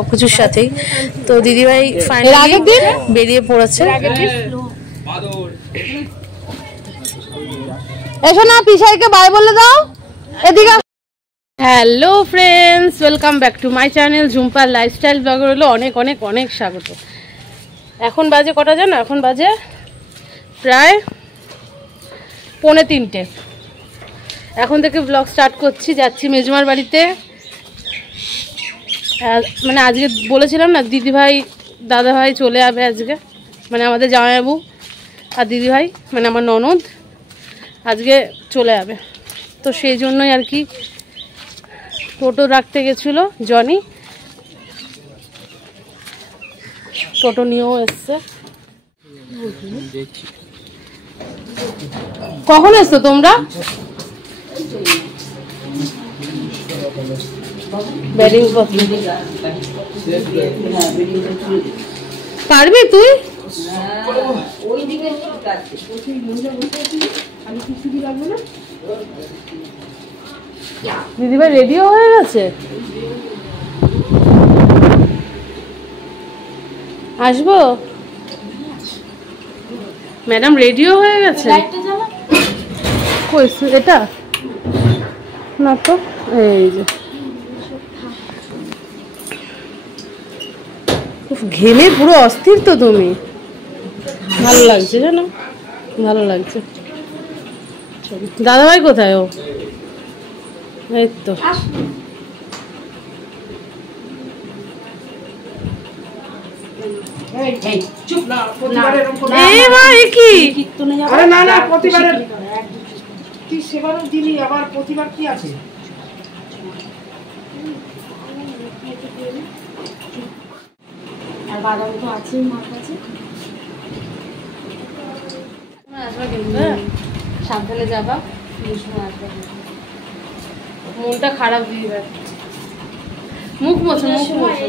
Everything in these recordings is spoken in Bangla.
সবকিছুর সাথেই। তো দিদিভাই ফাইনালি বেরিয়ে পড়েছে। এসো না, পিসাইকে বাই বলে দাও। এদিকে hello friends, welcome back to my channel ঝুম্পার লাইফস্টাইল ব্লগে হলো অনেক অনেক অনেক স্বাগত। এখন বাজে কটা জানো? এখন বাজে প্রায় 2:45। এখন থেকে ব্লগ স্টার্ট করছি। যাচ্ছি মেজমার বাড়িতে। মানে আজকে বলেছিলাম না, দিদিভাই দাদাভাই চলে যাবে আজকে, মানে আমাদের জামাইবাবু আর দিদিভাই মানে আমার ননদ আজকে চলে যাবে। তো সেই জন্যই আর কি টোটো রাখতে গেছিলো জনি, টোটো নিয়েও এসছে। কখন এসছো তোমরা? ব্যাটিং পারবি তুই? দিদিভাই রেডিও হয়ে গেছে, আসবো। ম্যাডাম রেডিও হয়ে গেছে। এটা না তো, এই যে ঘেমে পুরো অস্থির। তো তুমি ভালো লাগছে জানো, ভালো লাগছে। দাদাভাই কোথায়? ও এই তো। সাবধানে যাবা, মনটা খারাপ দিয়ে যাবে। মুখ মোছো, মুখ মোছো।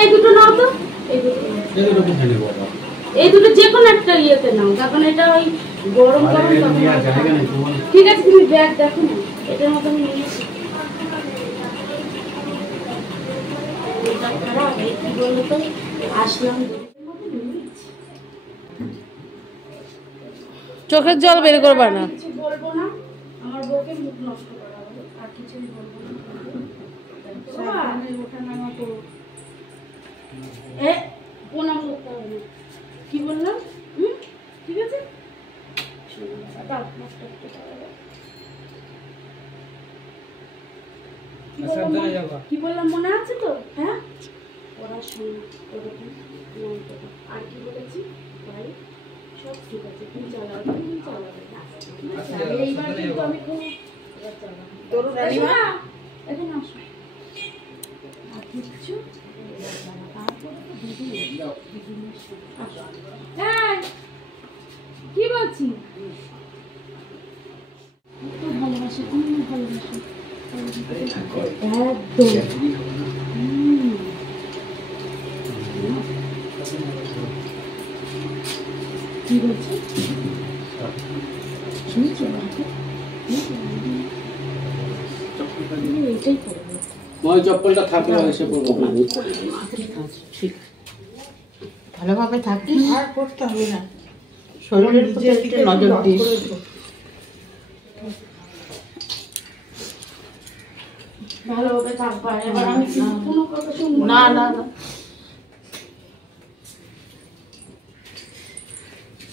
এই দুটো নাও তো, এই দুটো যে কোনো একটা ইয়েতে নাও, কারণ এটা ওই গরম গরম। ঠিক আছে, তুমি ব্যাগ দেখো না, এটার মতো আমি নিয়েছি। চোখের জল বের করবা না। কিছু বলবো না, আমার বউকে মুখ নষ্ট করা হবে, আর কিছুই বলবো না। ওঠা নামা করো, প্রণাম করতে হবে না। কি বললাম? ঠিক আছে, কি বললাম মনে আছে তো? হ্যাঁ, ওরা শোনা ওরকম। আর কি বলেছি? ভাই সব ঠিক আছে, তুমি চালাবে, তুমি চালাবে। এইবার কিন্তু আমি খুব এখন আসো কিচ্ছু। কি বলছি? ভালোবাসো, তুমি ভালোবাসো একদম। কি বলছি শুনছো? এটাই করবো। চপ্পলটা থাকলে এসে পড়বো। ঠিক ভালোভাবে থাকি, আর করতে হবে না। শরীরের প্রতি একটু নজর দিস। ভালোভাবে থাকবা। এবার আমি কোনো কথা শুনবো না। না না,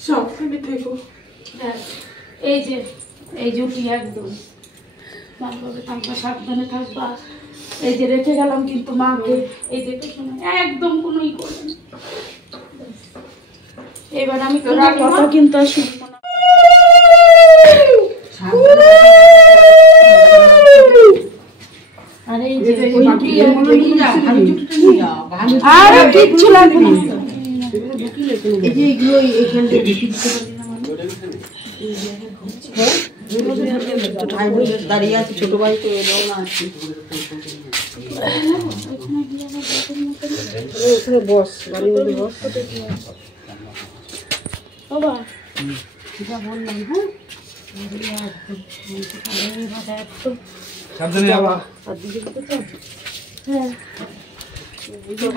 সাবধানে থেকো। হ্যাঁ, এই যে এই জুটি একদম ভালোভাবে থাকবা, সাবধানে থাকবা। এই যে রেখে গেলাম কিন্তু মাকে, এই দেখে শোনো, একদম কোনো ই করবেন। এবার আমি কোনো কথা কিন্তু আর শুনবো না। আরে এই যে আরে কিচ্ছু লাগবে না। এই যে এগুলো এইখানটা ঢুকিয়ে দিতে পারি না মানে। দাঁড়িয়ে আছে ছোট ভাই, তো এলো না। বস বাড়ির বস বাবা, যা বললাম। হ্যাঁ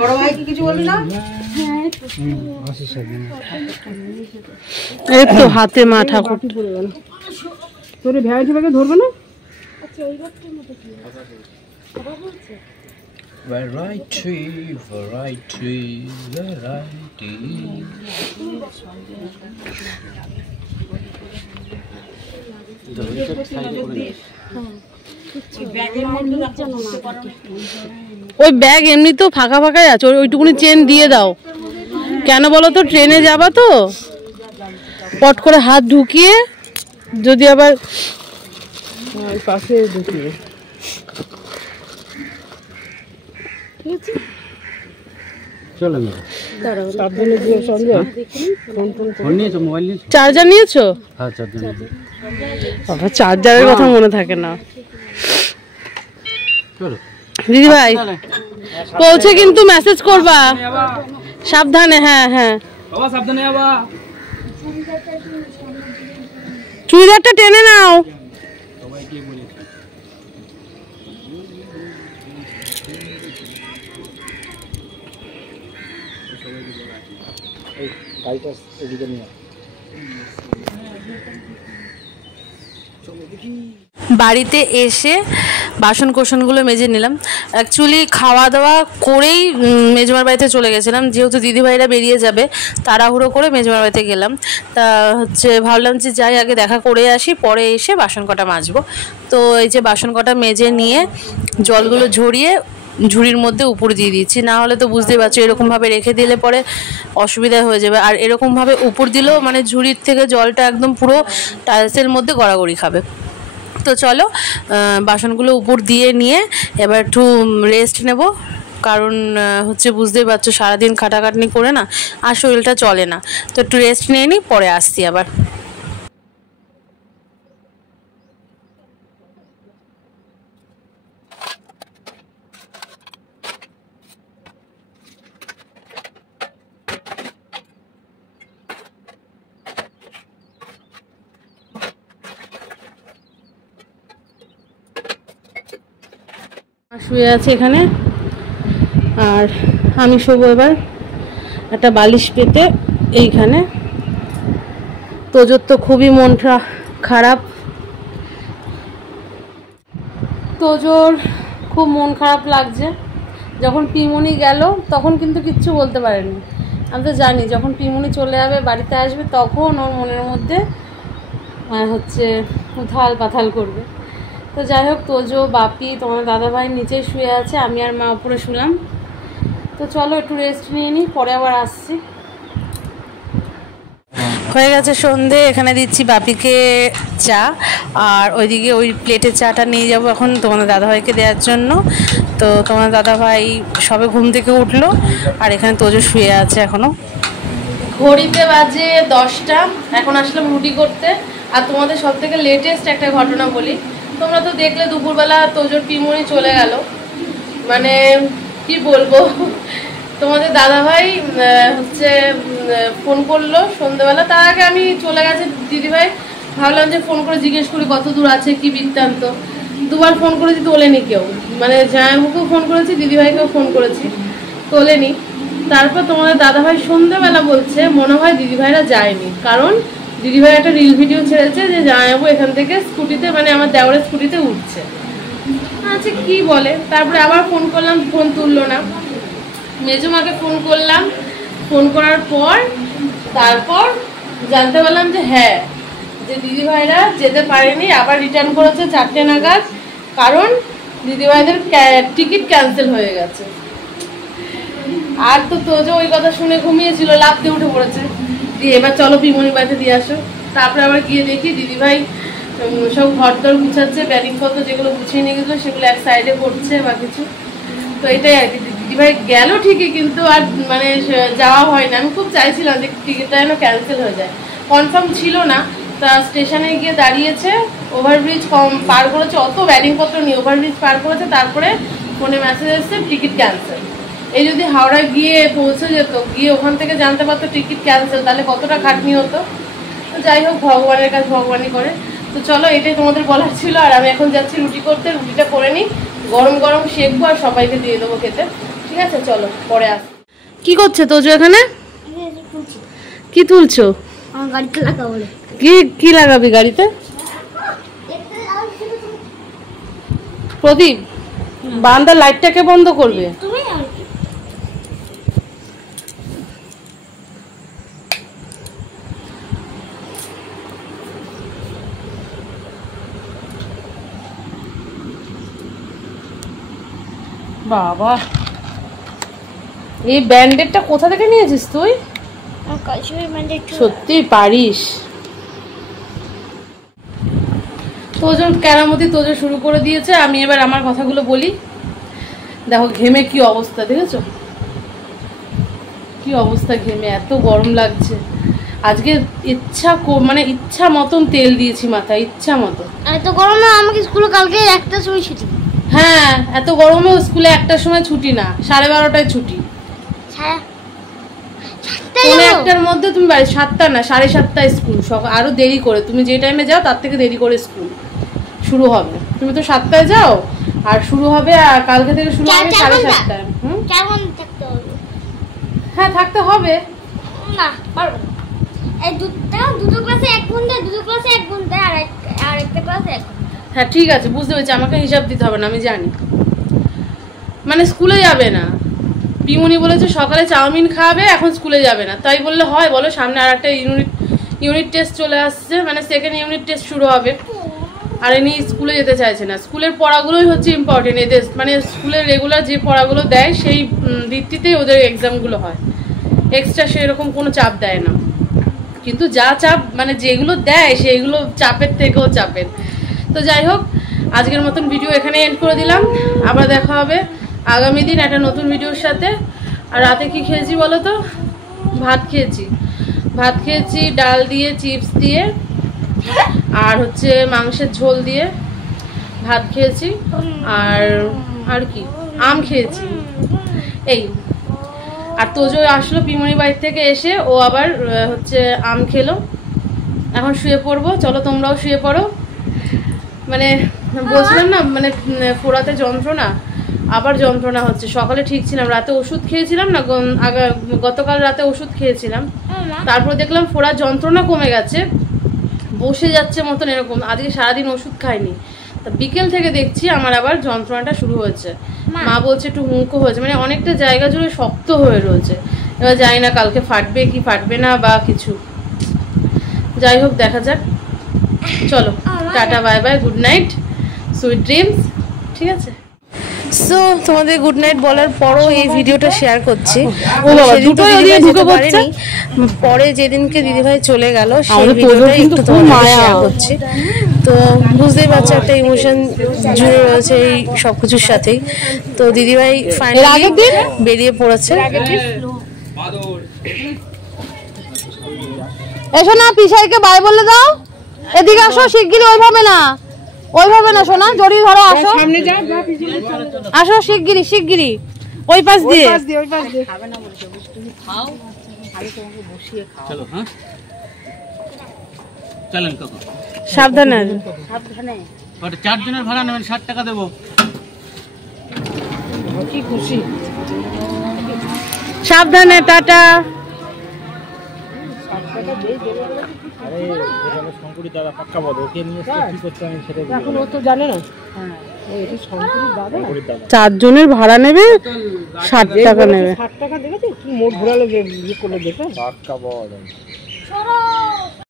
বড় ভাই কি কিছু বলবি না? এই তো হাতে মা ঠাকুর তোর ভ্যারাইটি ব্যাগে ধরবে না? Variety, variety, variety. ওই ব্যাগ এমনিতেও ফাঁকা ফাঁকাই আছে, ওইটুকুনি চেন দিয়ে দাও। কেন বলো তো, ট্রেনে যাবা তো, পট করে হাত ঢুকিয়ে যদি আবার পাশে ঢুকিয়ে চলো না। সাবধানে দিয়ে সঙ্গে ফোন নিয়েছো, মোবাইল নিয়েছো? চার্জার নিয়েছো? হ্যাঁ, চার্জার। বাবা, চার্জারের কথা মনে থাকে না। চলো দিদি ভাই পৌঁছে কিন্তু মেসেজ করবা সাবধানে। হ্যাঁ হ্যাঁ বাবা সাবধানে বাবা। চুড়িদারটা টেনে নাও। গাড়িটা এদিকে নিয়ে বাড়িতে এসে বাসন কোসনগুলো মেজে নিলাম। অ্যাকচুয়ালি খাওয়া দাওয়া করেই মেজমার বাড়িতে চলে গেছিলাম, যেহেতু দিদিভাইরা বেরিয়ে যাবে তাড়াহুড়ো করে মেজমার বাড়িতে গেলাম। তা হচ্ছে ভাবলাম যে যাই আগে দেখা করে আসি, পরে এসে বাসন কটা মাজবো। তো এই যে বাসন কটা মেজে নিয়ে জলগুলো ঝরিয়ে ঝুড়ির মধ্যে উপর দিয়ে দিচ্ছি, না হলে তো বুঝতেই পারছো এরকমভাবে রেখে দিলে পরে অসুবিধা হয়ে যাবে। আর এরকমভাবে উপর দিলেও মানে ঝুড়ির থেকে জলটা একদম পুরো টাইলসের মধ্যে গড়াগড়ি খাবে। তো চলো বাসনগুলো উপর দিয়ে নিয়ে এবার একটু রেস্ট নেব, কারণ হচ্ছে বুঝতেই পারছো সারাদিন খাটাখাটনি করে না আর শরীরটা চলে না। তো একটু রেস্ট নিয়ে নিই, পরে আসছি আবার। শুয়ে আছে এখানে, আর আমি শোবো এবার একটা বালিশ পেতে এইখানে। তোজোর তো খুবই মনটা খারাপ, তোজোর খুব মন খারাপ লাগছে। যখন পিমনি গেল তখন কিন্তু কিচ্ছু বলতে পারেনি। আমি তো জানি যখন পিমনি চলে যাবে, বাড়িতে আসবে, তখন ওর মনের মধ্যে হচ্ছে উথাল পাথাল করবে। তো যাই হোক, তোজো, বাপি, তোমার দাদাভাই নিচেই শুয়ে আছে, আমি আর মা উপরে শুলাম। তো চলো একটু রেস্ট নিয়ে নিই, পরে আবার আসছি। হয়ে গেছে সন্ধে, এখানে দিচ্ছি বাপিকে চা, আর ওইদিকে ওই প্লেটের চাটা নিয়ে যাবো এখন তোমাদের দাদাভাইকে দেওয়ার জন্য। তো তোমার দাদাভাই সবে ঘুম থেকে উঠলো, আর এখানে তোজো শুয়ে আছে এখনো। ঘড়িতে বাজে 10টা, এখন আসলাম রুটি করতে। আর তোমাদের সব থেকে লেটেস্ট একটা ঘটনা বলি। তোমরা তো দেখলে দুপুরবেলা তোজোর পিমনি চলে গেল, মানে কি বলবো, তোমাদের দাদাভাই হচ্ছে ফোন করলো সন্ধ্যেবেলা। তার আগে আমি চলে গেছে দিদিভাই, ভাবলাম যে ফোন করে জিজ্ঞেস করি কত দূর আছে, কি বৃত্তান্ত। দুবার ফোন করেছি, তোলেনি কেউ, মানে জামাইবাবুকেও ফোন করেছি, দিদিভাইকেও ফোন করেছি, তোলেনি। তারপর তোমাদের দাদাভাই সন্ধ্যেবেলা বলছে মনে হয় দিদিভাইরা যায়নি, কারণ দিদিভাই একটা রিল ভিডিও ছেড়েছে যে জামাইবাবু এখান থেকে স্কুটিতে, মানে আমার দেওরের স্কুটিতে উঠছে। আচ্ছা কি বলে। তারপরে আবার ফোন করলাম, ফোন তুললো না। মেজমাকে ফোন করলাম, ফোন করার পর তারপর জানতে পারলাম যে হ্যাঁ, যে দিদিভাইরা যেতে পারেনি, আবার রিটার্ন করেছে 4টে নাগাদ, কারণ দিদিভাইদের টিকিট ক্যান্সেল হয়ে গেছে। আর তো তোজো ওই কথা শুনে ঘুমিয়েছিল, লাফ দিয়ে উঠে পড়েছে, দিয়ে এবার চলো পিমনির বাড়িতে দিয়ে আসো। তারপরে আবার গিয়ে দেখি দিদিভাই সব ঘর দর গুছাচ্ছে, ব্যাগিংপত্র যেগুলো গুছিয়ে নিয়ে গেছিলো সেগুলো এক সাইডে করছে বা কিছু। তো এটাই আর কি, দিদিভাই গেল ঠিকই, কিন্তু আর মানে যাওয়া হয় না। আমি খুব চাইছিলাম যে টিকিটটা যেন ক্যান্সেল হয়ে যায়, কনফার্ম ছিল না। তা স্টেশনে গিয়ে দাঁড়িয়েছে, ওভারব্রিজ পার করেছে, অত ব্যাগিংপত্র নিয়ে ওভারব্রিজ পার করেছে, তারপরে ফোনে মেসেজ এসছে টিকিট ক্যান্সেল। এই যদি হাওড়া গিয়ে পৌঁছে যেত, গিয়ে ওখান থেকে জানতে পারতো টিকিট ক্যান্সেল, তাহলে কতটা খাটনি হতো। তো যাই হোক, ভগবানের কাছে ভগবানই করে। তো চলো, এটাই তোমাদের বলার ছিল। আর আমি এখন যাচ্ছি রুটি করতে, রুটিটা করে নিই, গরম গরম শেখবো আর সবাইকে দিয়ে দেবো খেতে। ঠিক আছে, চলো পরে আস। কি করছে তোজো এখানে? কি তুলছো? গাড়িতে লাগাবো। কি লাগাবি গাড়িতে? প্রদীপ, বারান্দার লাইটটাকে বন্ধ করবে। বাবা, এই ব্যান্ডেডটা কোথা থেকে নিয়েছিস তুই? সত্যি পারিস। তোজোর কেরামতি তোজো শুরু করে দিয়েছে। আমি এবার আমার কথাগুলো বলি। দেখো ঘেমে কি অবস্থা, দেখেছো কি অবস্থা ঘেমে, এত গরম লাগছে। আজকে ইচ্ছা মতন তেল দিয়েছি মাথায়, ইচ্ছা মতো। এত গরমে আমাকে স্কুলে কালকে 1টার সময় ছুটি। হ্যাঁ, এত গরমে স্কুলে 1টার সময় ছুটি না, 12:30টায় ছুটি। 1টার মধ্যে তুমি বাড়ি, 7টা না 7:30টায় স্কুল। আরো দেরি করে, তুমি যে টাইমে যাও তার থেকে দেরি করে স্কুল শুরু হবে। তুমি তো 7টায় যাও, আর শুরু হবে, আর কালকে থেকে শুরু হবে 7:30টায়। 4 ঘন্টা থাকতে হবে। হ্যাঁ, থাকতে হবে না, পারবো না। এই দুটো ক্লাসে 1 ঘন্টা, দুটো ক্লাসে 1 ঘন্টা, আর একটা ক্লাসে 1 ঘন্টা। হ্যাঁ ঠিক আছে, বুঝতে পেরেছি। আমাকে হিসাব দিতে হবে না, আমি জানি। মানে স্কুলে যাবে না, পিমনি বলেছে সকালে চাউমিন খাবে, এখন স্কুলে যাবে না। তাই বললে হয় বলো? সামনে আর একটা ইউনিট টেস্ট চলে আসছে, মানে সেকেন্ড ইউনিট টেস্ট শুরু হবে, আর এনি স্কুলে যেতে চাইছে না। স্কুলের পড়াগুলোই হচ্ছে ইম্পর্টেন্ট এদের, মানে স্কুলের রেগুলার যে পড়াগুলো দেয় সেই ভিত্তিতেই ওদের এক্সামগুলো হয়। এক্সট্রা সেরকম কোনো চাপ দেয় না। কিন্তু যা চাপ, মানে যেগুলো দেয় সেইগুলো চাপের থেকেও চাপের। তো যাই হোক, আজকের মতন ভিডিও এখানে এন্ড করে দিলাম। আবার দেখা হবে আগামী দিন একটা নতুন ভিডিওর সাথে। আর রাতে কি খেয়েছি বলো তো? ভাত খেয়েছি ডাল দিয়ে, চিপস দিয়ে, আর হচ্ছে মাংসের ঝোল দিয়ে ভাত খেয়েছি। আর কি, আম খেয়েছি, এই। আর তোজো আসলো পিমনি বাড়ির থেকে এসে, ও আবার হচ্ছে আম খেলো। এখন শুয়ে পড়বো, চলো তোমরাও শুয়ে পড়ো। মানে বলছিলাম না, মানে ফোড়াতে যন্ত্রণা, আবার যন্ত্রণা হচ্ছে। সকালে ঠিক ছিলাম, রাতে ওষুধ খেয়েছিলাম না, গতকাল রাতে ওষুধ খেয়েছিলাম, তারপর দেখলাম ফোড়ার যন্ত্রণা কমে গেছে, বসে যাচ্ছে মতন এরকম। আজকে সারাদিন ওষুধ খাইনি, তা বিকেল থেকে দেখছি আমার আবার যন্ত্রণাটা শুরু হয়েছে। মা বলছে একটু হুঁকো হয়েছে, মানে অনেকটা জায়গা জুড়ে শক্ত হয়ে রয়েছে। এবার জানি না কালকে ফাটবে কি ফাটবে না বা কিছু, যাই হোক দেখা যাক। চলো tata, bye bye, good night, sweet dreams. ঠিক আছে, সো তোমাদের গুড নাইট বলার পরও এই ভিডিওটা শেয়ার করছি। পরে যেদিনকে দিদিভাই চলে গেল সেই ভিডিওটা একটু তোমাদের শেয়ার করছি। তো বুঝতেই পারছো একটা ইমোশন জুড়ে রয়েছে এই সবকিছুর সাথেই। তো দিদিভাই ফাইনালি বেরিয়ে পড়েছে। এসো না, পিসাইকে বাই বলে দাও। এদিকে আসো শিগগিরই, ওইভাবে না শোনা, জড়িয়ে ধরো। আসো সামনে যাও, আসো শিগগিরই ওই পাশ দিয়ে। চলো, হ্যাঁ চলেন কাকু, সাবধানে। 4 জনের ভাড়া নেবেন, 60 টাকা দেবো। কি খুশি, সাবধানে, টাটা। শঙ্করী দাদা পাক্কা বলো, ওকে নিয়ে কি করতে আমি সেটা এখন ও তো জানে না। এটা শঙ্করীর দাদা, 4 জনের ভাড়া নেবে, 60 টাকা নেবে। 60 টাকা দেবে তো, তুই মোট ঘোরালে ইয়ে করলে দেখে পাক্কা বল।